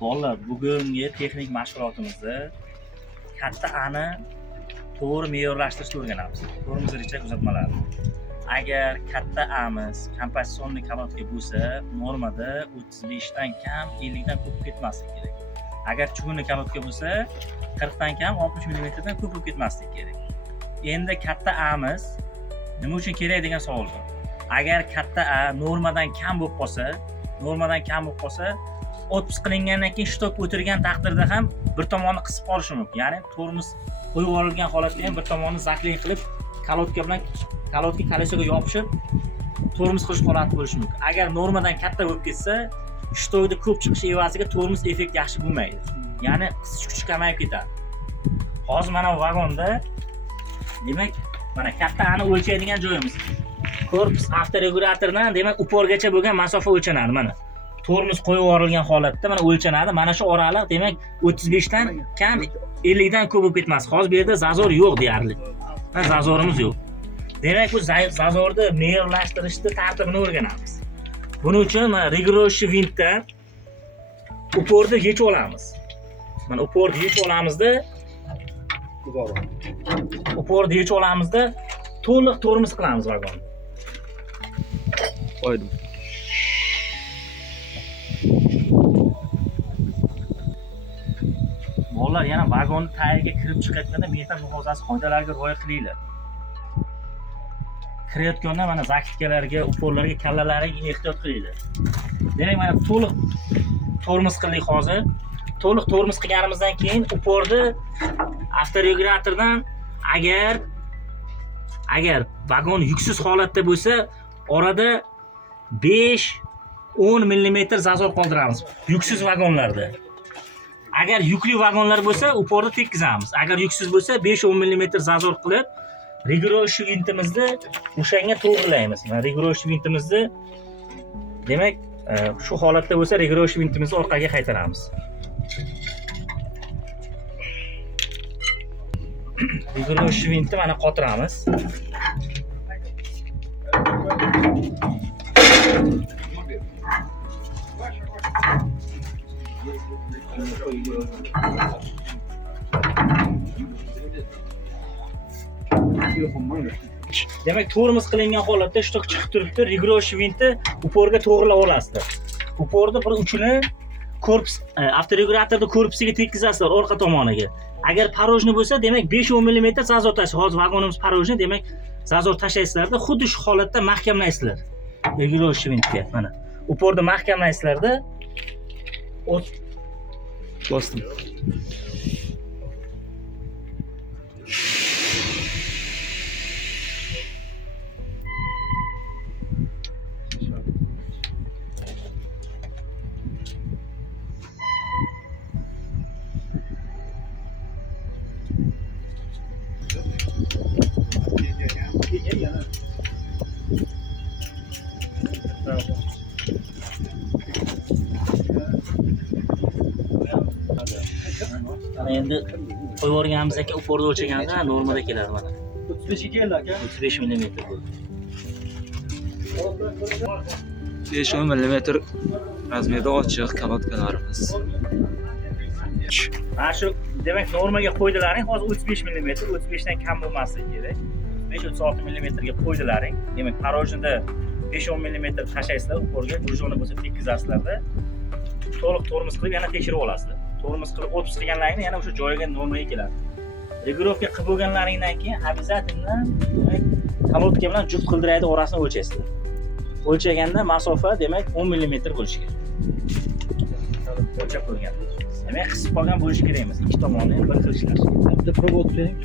Bolalar, bugungi texnik mashg'ulotimizda katta A'ni to'g'ri me'yorlashtirishni o'rganamiz. Tormoz richak uzatmalari. Agar katta A'miz kompozitsionniy kalotka bo'lsa, normada 35 dan kam, 50 dan ko'p ketmasligi kerak. Agar chugunli kalotka bo'lsa, 40 dan kam, 60 mm dan ko'p ketmasligi kerak. Endi katta A'miz nima uchun kerak degan savol bor. Agar katta A normadan kam bo'lib qolsa, otpus qilingandan keyin shtok o'tirgan taqdirda ham bir tomonni qisib qolishi mumkin. Ya'ni tormoz qo'yib yuborilgan holatda ham bir tomonni zakling qilib, kalotka bilan kalotka kolesoga yopishib, tormoz qilish holati bo'lishi mumkin. Agar normadan katta bo'lib ketsa, shtokda ko'p chiqish evaziga tormoz effekt yaxshi bo'lmaydi. Ya'ni qisish kuchi kamayib ketadi. Hozir mana bu vagonda demak, mana katta A'ni o'lchaydigan joyimiz. Korpus avtoregulyatordan demak uporgacha bo'lgan masofa o'lchanadi mana. Tormoz qo'yib yuborilgan holatda mana o'lchanadi. Mana shu oraliq demak 35 dan kam, 50 dan ko'p bo'lib ketmas. Hozir bu yerda zazor yo'q deyarli. Ha, zazorimiz yo'q. Demak, bu zazorni me'yorlashtirishni tartibini o'rganamiz. Buning uchun mana rigoroshchi vintda uporni yechib olamiz. Mana uporni yechib olamizda to'liq tormoz qilamiz vagonni. Qo'ydim. Bolalar yana vagon tagiga kirib chiqayotganda mehnat muhofazasi qoidalariga rioya qilinglar. Kirayotganda mana zakitkalarga, uporlarga, kallalariga ehtiyot qilinglar. Demak, mana to'liq tormoz qildik hozir. To'liq tormoz qilganimizdan keyin uporni avtoregulyatordan agar vagon yuksiz holatda bo'lsa, orada 5-10 mm zazor qoldiramiz yuksiz vagonlarda. Agar yukli vagonlar bo'lsa, uporni tekkizamiz. Agar yuksiz bo'lsa, 5-10 mm zazor qilib, rigoroshchi vintimizni o'shanga to'g'rilaymiz. Mana rigoroshchi vintimizni demak, shu holatda bo'lsa, rigoroshchi vintimizni orqaga qaytaramiz. Rigoroshchi vintni mana qotiramiz. Demak, tormoz qilingan holatda shtok chiqib turibdi, rigoroshchi vintni uporga to'g'rilab olasizlar. Uporni bir uchini korpus avtoregulyatorda korpusiga tekkizasizlar orqa tomoniga. Agar porojniy bo'lsa, demak 5-10 mm zazor tashlaysiz. Hozir vagonimiz porojniy, demak zazor tashlaysizlarda xuddi shu holatda mahkamlaysizlar. Rigoroshchi vintga mana. Uporni mahkamlaysizlarda Bosdim. Mana endi qo'yib yuborganimiz ekan, uporni o'lchaganda normada keladi mana. 35 ga keldi aka. 35 mm bo'ldi. 5-10 mm razmerda ochiq kalotkalarimiz. Mana shu demak normaga qo'ydilaring, hozir 35 mm, 35 dan kam bo'lmasligi kerak. 5-36 mm ga qo'ydilaring. Demak, porojnida 5-10 mm tashlaysizlar, uporga burjona bo'lsa tekkizasizlarda. To'liq tormoz qilib yana tekshirib olasizlar. Tormoz qilib otpus qilganlaringni yana o'sha joyiga normaga keladi. Regurovka qilib bo'lganlaringdan keyin обязательно demak kalotka bilan juft qildiraydi orasini o'lchaysizlar. O'lchaganda masofa demak 10 mm bo'lishi kerak. O'lchab qo'ygan. Demak, qisib qolgan bo'lishi kerak emas. Ikki tomonni ham bir xil ishlash. Bitta proba o'tkazing.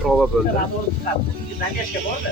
Prova bo'ldi. Zagashga bordi.